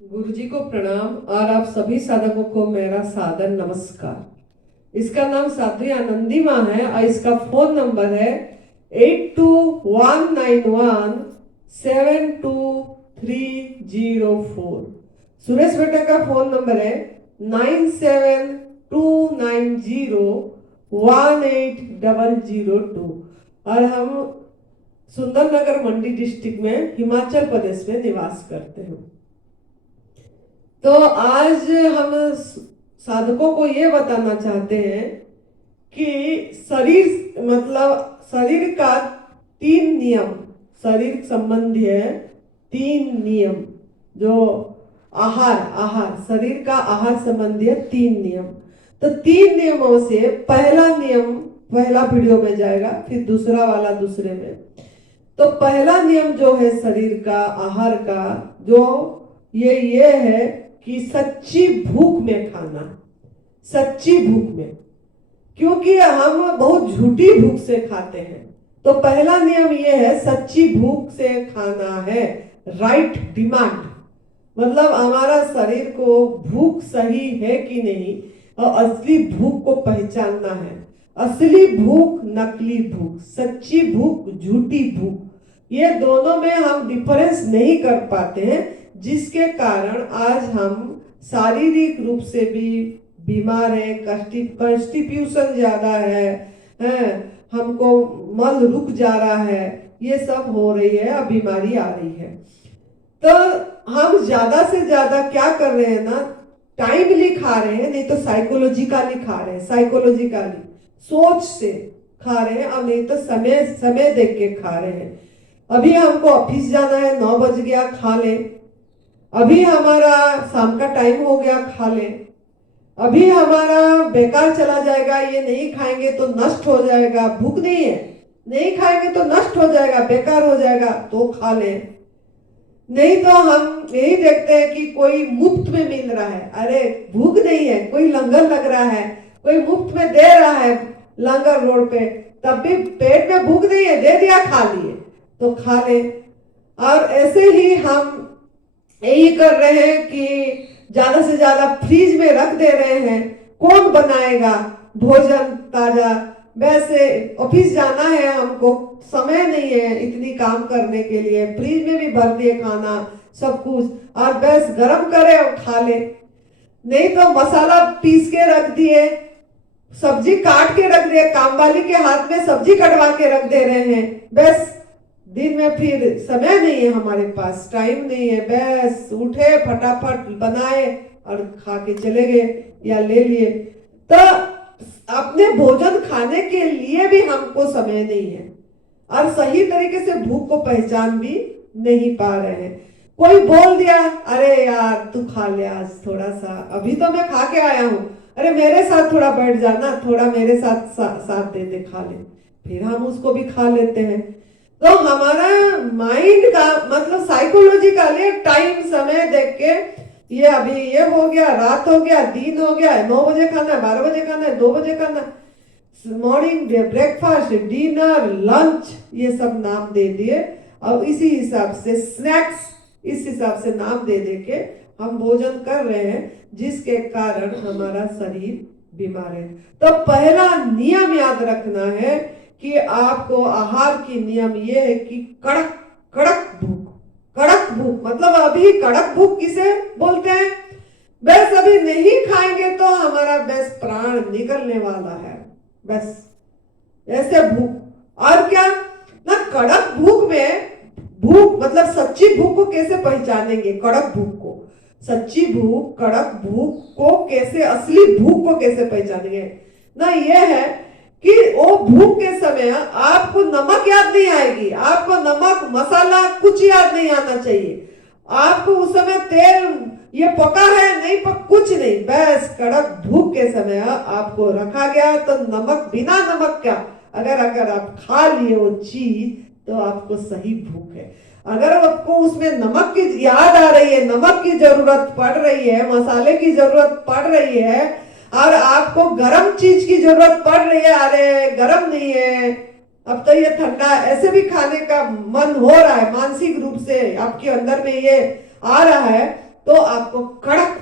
गुरुजी को प्रणाम और आप सभी साधकों को मेरा सादर नमस्कार। इसका नाम साध्वी आनंदी माँ है और इसका फोन नंबर है 8219172304। सुरेश बेटा का फोन नंबर है 9729018002 और हम सुंदरनगर मंडी डिस्ट्रिक्ट में हिमाचल प्रदेश में निवास करते हैं। तो आज हम साधकों को ये बताना चाहते हैं कि शरीर का 3 नियम, शरीर संबंधी है 3 नियम। जो आहार शरीर का आहार संबंधी है 3 नियम। तो 3 नियमों से पहला नियम पहला वीडियो में जाएगा, फिर दूसरा वाला दूसरे में। तो पहला नियम जो है शरीर का आहार का, जो ये है कि सच्ची भूख में खाना, सच्ची भूख में, क्योंकि हम बहुत झूठी भूख से खाते हैं। तो पहला नियम ये है सच्ची भूख से खाना है, राइट डिमांड, मतलब हमारा शरीर को भूख सही है कि नहीं और असली भूख को पहचानना है। असली भूख, नकली भूख, सच्ची भूख, झूठी भूख, ये दोनों में हम डिफरेंस नहीं कर पाते हैं, जिसके कारण आज हम शारीरिक रूप से भी बीमार हैं। कॉन्स्टिट्यूशन ज्यादा है, हमको मल रुक जा रहा है, ये सब हो रही है और बीमारी आ रही है। तो हम ज्यादा से ज्यादा क्या कर रहे हैं ना, टाइमली खा रहे हैं, नहीं तो साइकोलॉजिकली खा रहे हैं, साइकोलॉजिकली सोच से खा रहे हैं, और नहीं तो समय देख के खा रहे हैं। अभी हमको ऑफिस जाना है, 9 बज गया, खा ले। अभी हमारा शाम का टाइम हो गया, खा ले। अभी हमारा बेकार चला जाएगा, ये नहीं खाएंगे तो नष्ट हो जाएगा, भूख नहीं है, नहीं खाएंगे तो नष्ट हो जाएगा, बेकार हो जाएगा, तो खा ले। नहीं तो हम यही देखते हैं कि कोई मुफ्त में मिल रहा है, अरे भूख नहीं है, कोई लंगर लग रहा है, कोई मुफ्त में दे रहा है लंगर रोड पे, तब भी पेट में भूख नहीं है, दे दिया, खा लिए, तो खा ले। और ऐसे ही हम यही कर रहे हैं कि ज्यादा से ज्यादा फ्रीज में रख दे रहे हैं। कौन बनाएगा भोजन ताजा? वैसे ऑफिस जाना है, हमको समय नहीं है इतनी काम करने के लिए, फ्रीज में भी भर दिए खाना सब कुछ, और बस गरम करे और खा ले। नहीं तो मसाला पीस के रख दिए, सब्जी काट के रख दिए, काम वाली के हाथ में सब्जी कटवा के रख दे रहे हैं, बस दिन में फिर समय नहीं है, हमारे पास टाइम नहीं है, बस उठे फटाफट बनाए और खा के चले गए या ले लिए। तो अपने भोजन खाने के लिए भी हमको समय नहीं है और सही तरीके से भूख को पहचान भी नहीं पा रहे हैं। कोई बोल दिया, अरे यार तू खा ले आज थोड़ा सा, अभी तो मैं खा के आया हूँ, अरे मेरे साथ थोड़ा बैठ जाना, थोड़ा मेरे साथ दे दे, खा ले, फिर हम उसको भी खा लेते हैं। तो हमारा माइंड का मतलब साइकोलॉजिकली टाइम समय देख के, ये अभी ये हो गया, रात हो गया, दिन हो गया, 9 बजे खाना है, 12 बजे खाना है, 2 बजे खाना, मॉर्निंग ब्रेकफास्ट, डिनर, लंच, ये सब नाम दे दिए और इसी हिसाब से स्नैक्स, इस हिसाब से नाम दे दे के हम भोजन कर रहे हैं, जिसके कारण हमारा शरीर बीमार है। तो पहला नियम याद रखना है कि आपको आहार की नियम ये है कि कड़क कड़क भूख, कड़क भूख मतलब अभी कड़क भूख किसे बोलते हैं? बस अभी नहीं खाएंगे तो हमारा बस प्राण निकलने वाला है, बस ऐसे भूख। और क्या ना, कड़क भूख में, भूख मतलब सच्ची भूख को कैसे पहचानेंगे? कड़क भूख को, सच्ची भूख, कड़क भूख को कैसे, असली भूख को कैसे पहचानेंगे ना? ये है कि वो भूख के समय आपको नमक याद नहीं आएगी, आपको नमक मसाला कुछ याद नहीं आना चाहिए, आपको उस समय तेल ये पका है नहीं कुछ नहीं, बस कड़क भूख के समय आपको रखा गया तो नमक, बिना नमक का अगर आप खा लिए वो चीज तो आपको सही भूख है। अगर आपको उसमें नमक की याद आ रही है, नमक की जरूरत पड़ रही है, मसाले की जरूरत पड़ रही है और आपको गर्म चीज की जरूरत पड़ रही है, अरे गर्म नहीं है, अब तो ये ठंडा, ऐसे भी खाने का मन हो रहा है, मानसिक रूप से आपके अंदर में ये आ रहा है, तो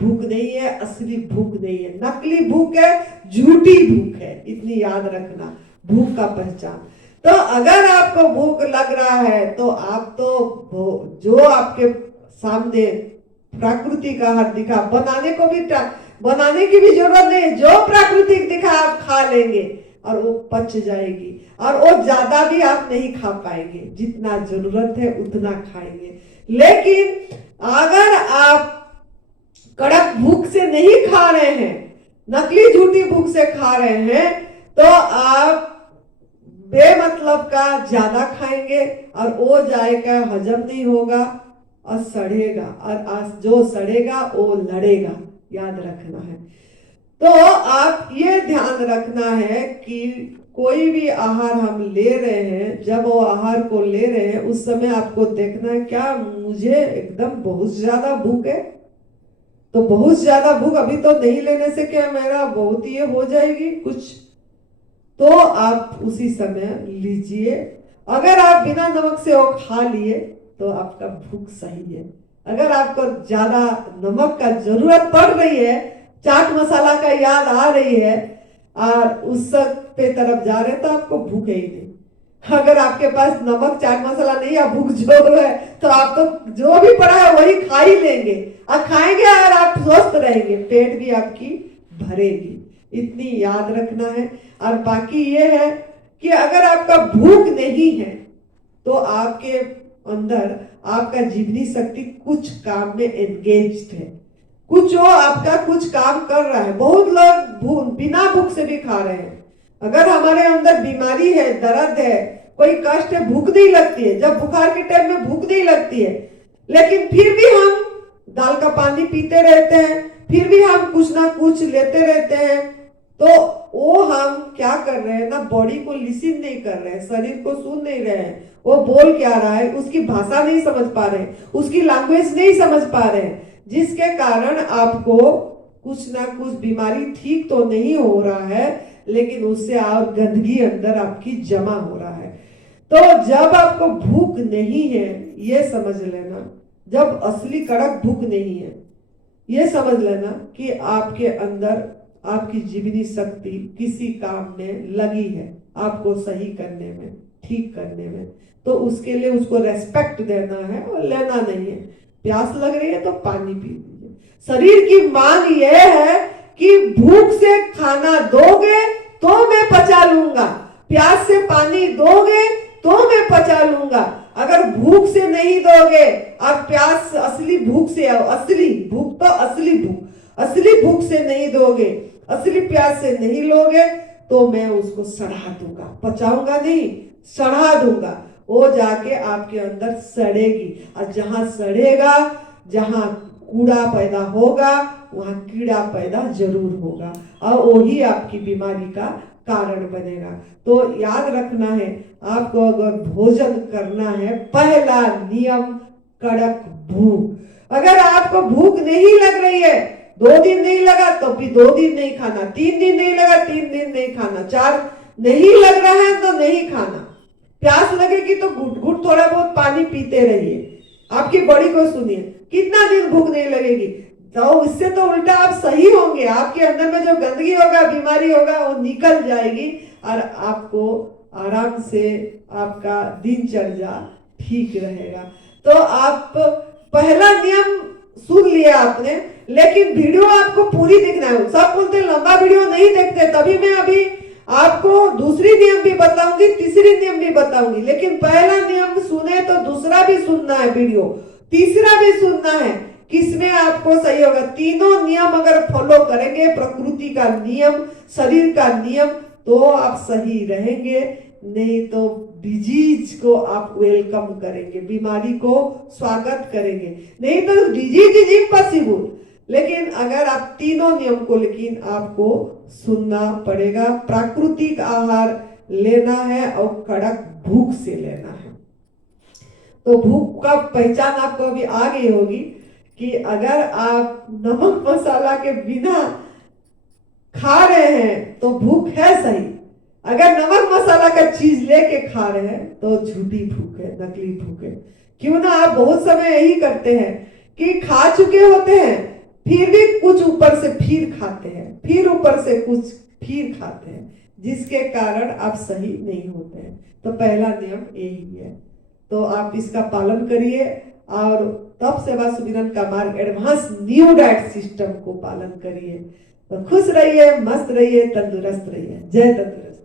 भूख नहीं है, असली भूख नहीं है, नकली भूख है, झूठी भूख है। इतनी याद रखना भूख का पहचान। तो अगर आपको भूख लग रहा है तो आप तो जो आपके सामने प्राकृतिक आहार दिखा, बनाने की भी जरूरत नहीं, जो प्राकृतिक दिखा आप खा लेंगे और वो पच जाएगी, और वो ज्यादा भी आप नहीं खा पाएंगे, जितना जरूरत है उतना खाएंगे। लेकिन अगर आप कड़क भूख से नहीं खा रहे हैं, नकली झूठी भूख से खा रहे हैं, तो आप बेमतलब का ज्यादा खाएंगे और वो जाएगा, हजम नहीं होगा और सड़ेगा, और जो सड़ेगा वो लड़ेगा। याद रखना है। तो आप ये ध्यान रखना है कि कोई भी आहार हम ले रहे हैं, जब वो आहार को ले रहे हैं उस समय आपको देखना है क्या मुझे एकदम बहुत ज्यादा भूख है, तो बहुत ज्यादा भूख अभी तो नहीं लेने से क्या मेरा बहुत ये हो जाएगी कुछ, तो आप उसी समय लीजिए। अगर आप बिना नमक से वो खा लिए तो आपका भूख सही है। अगर आपको ज्यादा नमक का जरूरत पड़ रही है, चाट मसाला का याद आ रही है और उस पे तरफ जा रहे हैं, तो आपको भूख ही नहीं। अगर आपके पास नमक चाट मसाला नहीं या भूख जो है, तो आप तो जो भी पड़ा है वही खा ही लेंगे और खाएंगे और आप स्वस्थ रहेंगे, पेट भी आपकी भरेगी। इतनी याद रखना है। और बाकी ये है कि अगर आपका भूख नहीं है तो आपके अंदर आपका जीवनी शक्ति कुछ काम में एंगेज्ड है, कुछ वो आपका कुछ काम कर रहा है। बहुत लोग बिना भूख से भी खा रहे हैं। अगर हमारे अंदर बीमारी है, दर्द है, कोई कष्ट है, भूख नहीं लगती है, जब बुखार के टाइम में भूख नहीं लगती है, लेकिन फिर भी हम दाल का पानी पीते रहते हैं, फिर भी हम कुछ ना कुछ लेते रहते हैं, तो वो हम क्या कर रहे हैं ना, बॉडी को लिसन नहीं कर रहे हैं, शरीर को सुन नहीं रहे हैं, वो बोल क्या रहा है, उसकी भाषा नहीं समझ पा रहे हैं, उसकी लैंग्वेज नहीं समझ पा रहे हैं, जिसके कारण आपको कुछ ना कुछ बीमारी ठीक तो नहीं हो रहा है, लेकिन उससे और गंदगी अंदर आपकी जमा हो रहा है। तो जब आपको भूख नहीं है, ये समझ लेना, जब असली कड़क भूख नहीं है, ये समझ लेना कि आपके अंदर आपकी जीवनी शक्ति किसी काम में लगी है, आपको सही करने में, ठीक करने में। तो उसके लिए उसको रेस्पेक्ट देना है और लेना नहीं है। प्यास लग रही है तो पानी पी लीजिए। शरीर की मांग यह है कि भूख से खाना दोगे तो मैं पचा लूंगा, प्यास से पानी दोगे तो मैं पचा लूंगा। अगर भूख से नहीं दोगे और प्यास असली भूख से, असली भूख तो असली भूख से नहीं दोगे, असली प्यास से नहीं लोगे, तो मैं उसको सड़ा दूंगा, पचाऊंगा नहीं, सड़ा दूंगा। वो जाके आपके अंदर सड़ेगी, और जहां सड़ेगा, जहां कूड़ा पैदा होगा, वहां कीड़ा पैदा जरूर होगा, और वही आपकी बीमारी का कारण बनेगा। तो याद रखना है, आपको अगर भोजन करना है, पहला नियम कड़क भूख। अगर आपको भूख नहीं लग रही है, 2 दिन नहीं लगा तो भी 2 दिन नहीं खाना, 3 दिन नहीं लगा 3 दिन नहीं खाना, 4 नहीं लग रहा है तो नहीं खाना। प्यास लगेगी तो घुट घुट थोड़ा बहुत पानी पीते रहिए, आपकी बॉडी को सुनिए, कितना दिन भूख नहीं लगेगी। तो इससे तो उल्टा आप सही होंगे, आपके अंदर में जो गंदगी होगा, बीमारी होगा, वो निकल जाएगी और आपको आराम से आपका दिनचर्या ठीक रहेगा। तो आप पहला नियम सुन लिया आपने, लेकिन वीडियो आपको पूरी देखना है। सब बोलते लंबा वीडियो नहीं देखते, तभी मैं अभी आपको दूसरी नियम भी बताऊंगी, तीसरी नियम भी बताऊंगी। लेकिन पहला नियम सुने तो दूसरा भी सुनना है, वीडियो तीसरा भी सुनना है, किसमें आपको सही होगा। तीनों नियम अगर फॉलो करेंगे, प्रकृति का नियम, शरीर का नियम, तो आप सही रहेंगे। नहीं तो डिजीज को आप वेलकम करेंगे, बीमारी को स्वागत करेंगे, नहीं तो डिजीज इज इम्पॉसिबल। लेकिन अगर आप तीनों नियम को, लेकिन आपको सुनना पड़ेगा। प्राकृतिक आहार लेना है और कड़क भूख से लेना है। तो भूख का पहचान आपको अभी आ गई होगी कि अगर आप नमक मसाला के बिना खा रहे हैं तो भूख है सही, अगर नमक मसाला का चीज लेके खा रहे हैं तो झूठी भूख है, नकली भूख है। क्यों ना आप बहुत समय यही करते हैं कि खा चुके होते हैं, फिर भी कुछ ऊपर से फिर खाते हैं, फिर ऊपर से कुछ फिर खाते हैं, जिसके कारण आप सही नहीं होते हैं। तो पहला नियम यही है। तो आप इसका पालन करिए और तप सेवा सुमिरन का मार्ग एडवांस न्यू डाइट सिस्टम को पालन करिए। तो खुश रहिए, मस्त रहिए, तंदुरुस्त रहिए। जय तंदुरुस्त।